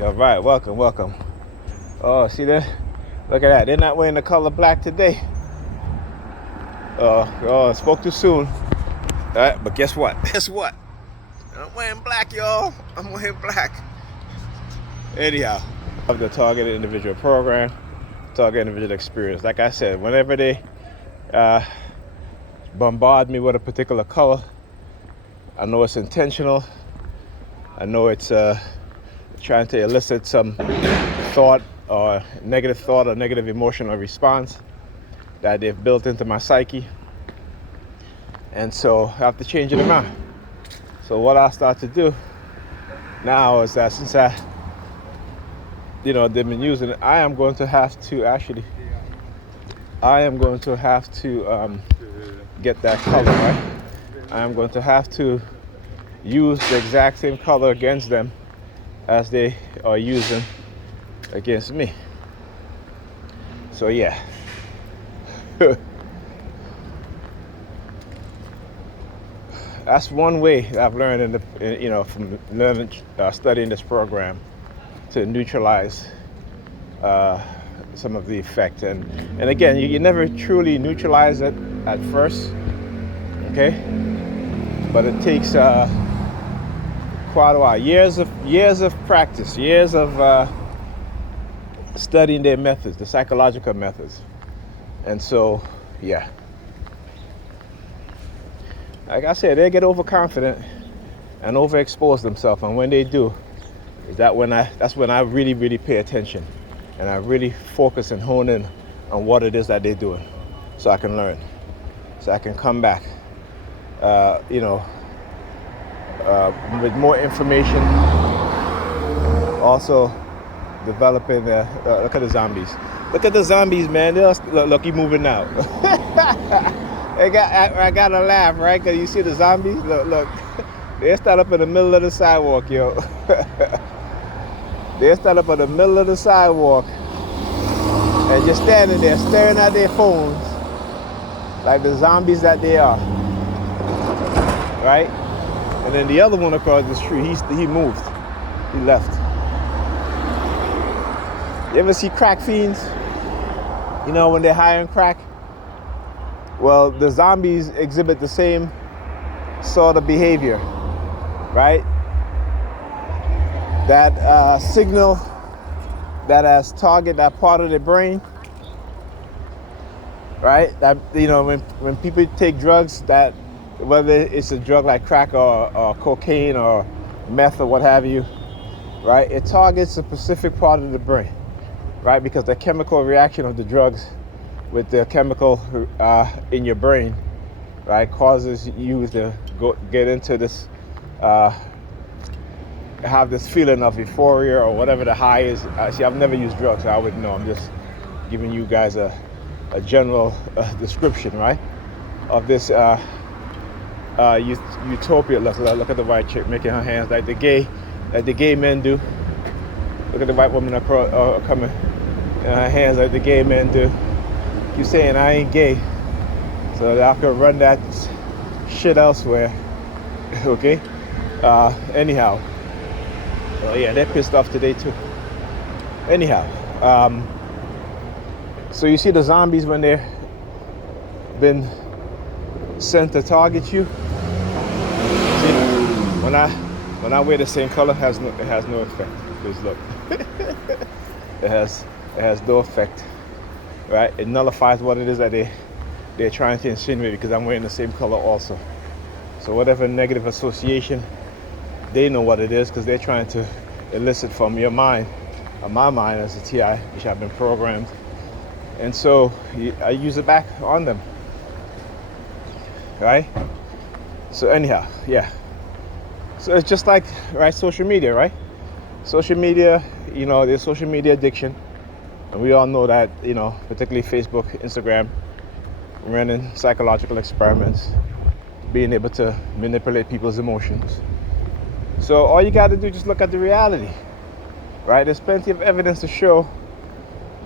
All right, welcome, welcome. Oh, see that? Look at that. They're not wearing the color black today. Oh, spoke too soon. All right, but guess what? Guess what? I'm wearing black, y'all. I'm wearing black. Anyhow, of the targeted individual program, targeted individual experience. Like I said, whenever they bombard me with a particular color, I know it's intentional. I know it's trying to elicit some thought or negative emotional response that they've built into my psyche. And so I have to change it around. So what I'll start to do now is that since they've been using it, I am going to have to get that color, right? I am going to have to use the exact same color against them as they are using against me. So yeah. That's one way I've learned from studying this program to neutralize some of the effect. And again, you never truly neutralize it at first, okay? But it takes quite a while, years of practice, years of studying their methods, the psychological methods. And so, yeah. Like I said, they get overconfident and overexpose themselves, and when they do, that's when I really, really pay attention, and I really focus and hone in on what it is that they're doing, so I can learn, so I can come back, with more information. Also, developing. Look at the zombies. Look at the zombies, man. Look, he moving now. I gotta laugh, right? Cause you see the zombies. Look. They stand up in the middle of the sidewalk, yo. They stand up in the middle of the sidewalk and just standing there staring at their phones like the zombies that they are, right? And then the other one across the street, he moved, he left. You ever see crack fiends? You know, when they're high on crack? Well, the zombies exhibit the same sort of behavior, right? That signal that has target that part of the brain, right? That, when people take drugs, that whether it's a drug like crack or cocaine or meth or what have you, right? It targets a specific part of the brain, right? Because the chemical reaction of the drugs with the chemical in your brain, right, causes you to get into this, have this feeling of euphoria or whatever the high is. See, I've never used drugs, so I wouldn't know. I'm just giving you guys a general description, right, of this utopia. Look at the white chick making her hands like the gay men do. Look at the white woman coming in her hands like the gay men do. Keep saying I ain't gay, so that I can run that shit elsewhere. Okay. Anyhow. Oh yeah, they're pissed off today too. Anyhow, so you see the zombies when they're been sent to target you. See, when I wear the same color, it has no effect. Because look, it has no effect, right? It nullifies what it is that they're trying to insinuate, because I'm wearing the same color also. So whatever negative association, they know what it is, because they're trying to elicit from your mind, or my mind as a TI, which I've been programmed. And so I use it back on them, right? So anyhow, yeah. So it's just like, right, social media, right? Social media, there's social media addiction. And we all know that, particularly Facebook, Instagram, running psychological experiments, being able to manipulate people's emotions. So all you got to do is just look at the reality, right? There's plenty of evidence to show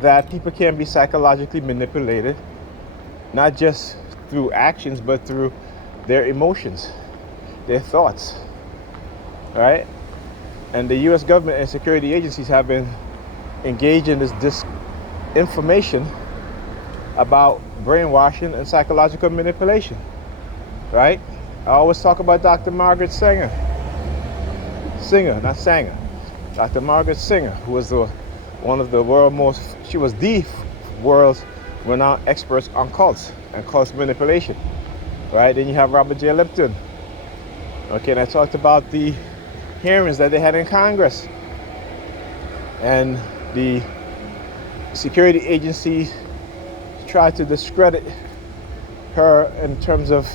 that people can be psychologically manipulated, not just through actions, but through their emotions, their thoughts, right? And the U.S. government and security agencies have been engaged in this disinformation about brainwashing and psychological manipulation, right? I always talk about Dr. Margaret Sanger. Not Sanger. Dr. Margaret Sanger, who was one of the she was the world's renowned experts on cults and cult manipulation, right? Then you have Robert J. Lipton. Okay, and I talked about the hearings that they had in Congress, and the security agencies tried to discredit her in terms of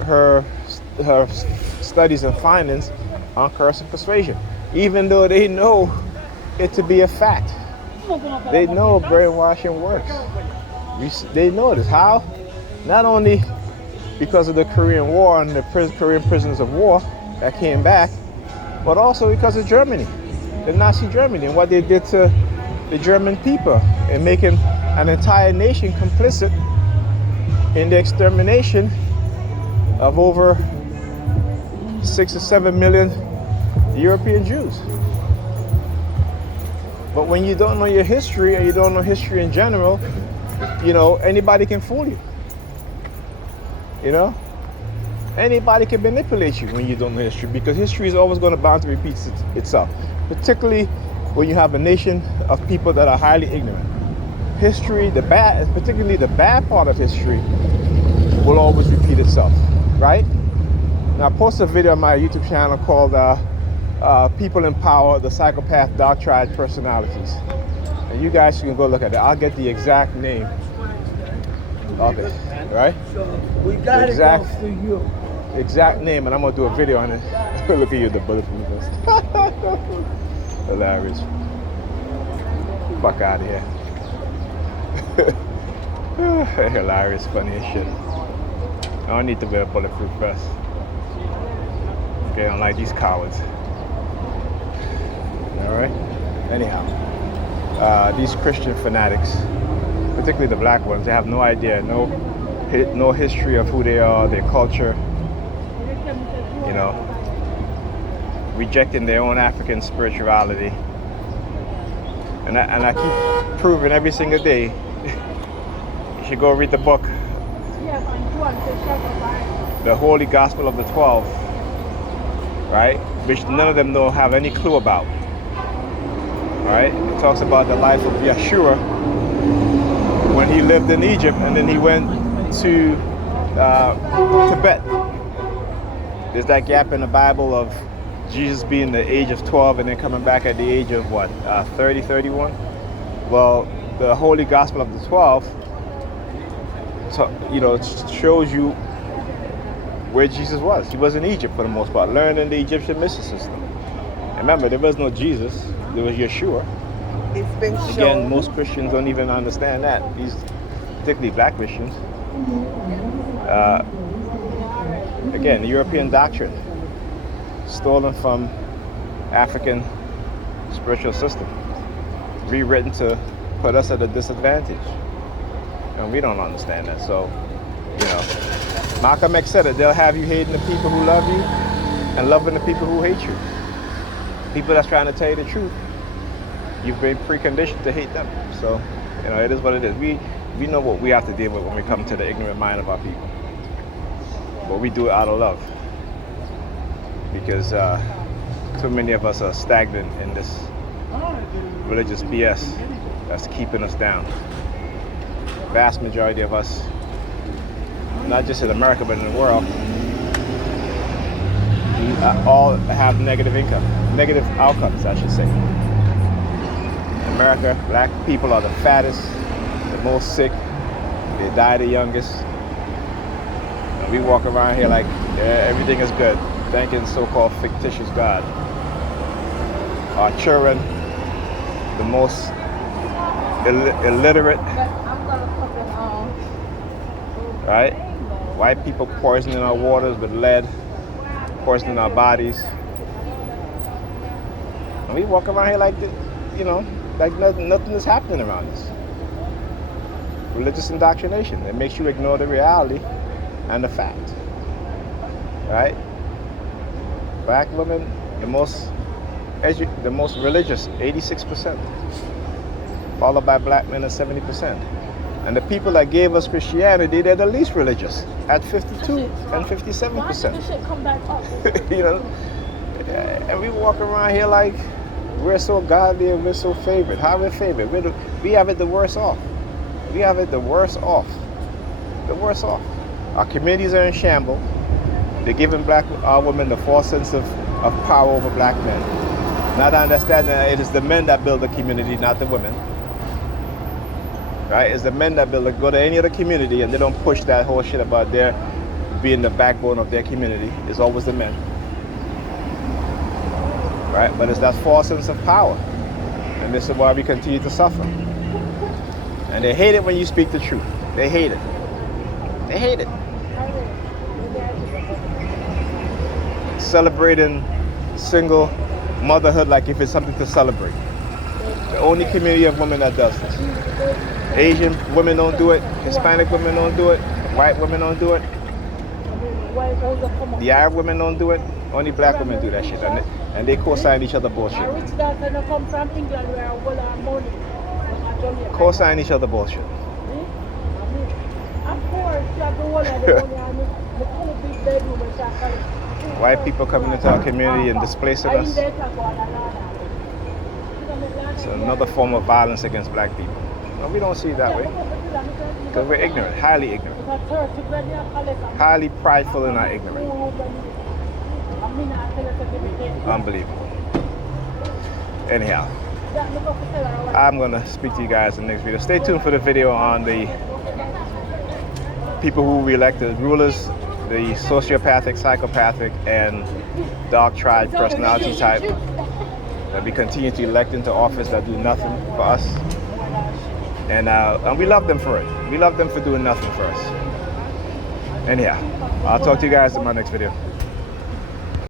her studies and findings on coercive persuasion, even though they know it to be a fact. They know brainwashing works. They know this. How? Not only because of the Korean War and the Korean prisoners of war that came back, but also because of Germany, the Nazi Germany, and what they did to the German people in making an entire nation complicit in the extermination of over 6 or 7 million European Jews. But when you don't know your history, and you don't know history in general, anybody can fool you. Anybody can manipulate you when you don't know history, because history is always going to bound to repeat itself, particularly when you have a nation of people that are highly ignorant. History, particularly the bad part of history, will always repeat itself, right? Now, I posted a video on my YouTube channel called People in Power, the Psychopath Dark Triad Personalities. And you guys can go look at it. I'll get the exact name of it, right? So we got the exact, it for you. Exact name, and I'm going to do a video on it. Look at you, the bulletproof vest. Hilarious. Fuck out of here. Hilarious, funny as shit. I don't need to wear a bulletproof vest. Okay, unlike these cowards. Alright? Anyhow, these Christian fanatics, particularly the black ones, they have no idea, no history of who they are, their culture, rejecting their own African spirituality. And I keep proving every single day, you should go read the book, The Holy Gospel of the 12, right? Which none of them have any clue about. Right? It talks about the life of Yeshua when he lived in Egypt and then he went to Tibet. There's that gap in the Bible of Jesus being the age of 12 and then coming back at the age of 30, 31? Well, the Holy Gospel of the 12, shows you where Jesus was. He was in Egypt for the most part, learning the Egyptian mysticism. And remember, there was no Jesus, there was Yeshua. It's been shown. Again, most Christians don't even understand that. These, particularly black Christians. Again, the European doctrine, stolen from African spiritual system, rewritten to put us at a disadvantage. And we don't understand that. So, Malcolm X said it, they'll have you hating the people who love you and loving the people who hate you. People that's trying to tell you the truth, you've been preconditioned to hate them. So, it is what it is. We know what we have to deal with when we come to the ignorant mind of our people. But we do it out of love. Because too many of us are stagnant in this religious BS that's keeping us down. Vast majority of us, not just in America, but in the world, all have negative outcomes, I should say. In America, black people are the fattest, the most sick, they die the youngest. And we walk around here like everything is good, thanking so-called fictitious God. Our children, the most illiterate, right? White people poisoning our waters with lead, poisoning our bodies. And we walk around here like, like nothing is happening around us. Religious indoctrination. It makes you ignore the reality and the fact, right? Black women the most religious, 86%, followed by black men at 70%. And the people that gave us Christianity, they're the least religious at 52 and 57%. You know, and we walk around here like we're so godly and we're so favored. How we're favored? We have it the worst off. We have it the worst off. The worst off. Our communities are in shambles. They're giving black women the false sense of power over black men. Not understanding that it is the men that build the community, not the women. Right? It's the men that build it. Go to any other community and they don't push that whole shit about their being the backbone of their community. It's always the men. Right? But it's that false sense of power. And this is why we continue to suffer. And they hate it when you speak the truth. They hate it. They hate it. Celebrating single motherhood like if it's something to celebrate. The only community of women that does this. Asian women don't do it. Hispanic women don't do it. White women don't do it. The Arab women don't do it. Only black women do that shit. And they co-sign each other bullshit. Co-sign each other bullshit. White people coming into our community and displacing us. It's another form of violence against black people. No, we don't see it that way. Because we're ignorant, highly ignorant. Highly prideful in our ignorance. Unbelievable. Anyhow, I'm going to speak to you guys in the next video. Stay tuned for the video on the people who we elected, rulers, the sociopathic, psychopathic, and dark tribe personality type that we continue to elect into office that do nothing for us. And we love them for it. We love them for doing nothing for us. Anyhow, I'll talk to you guys in my next video.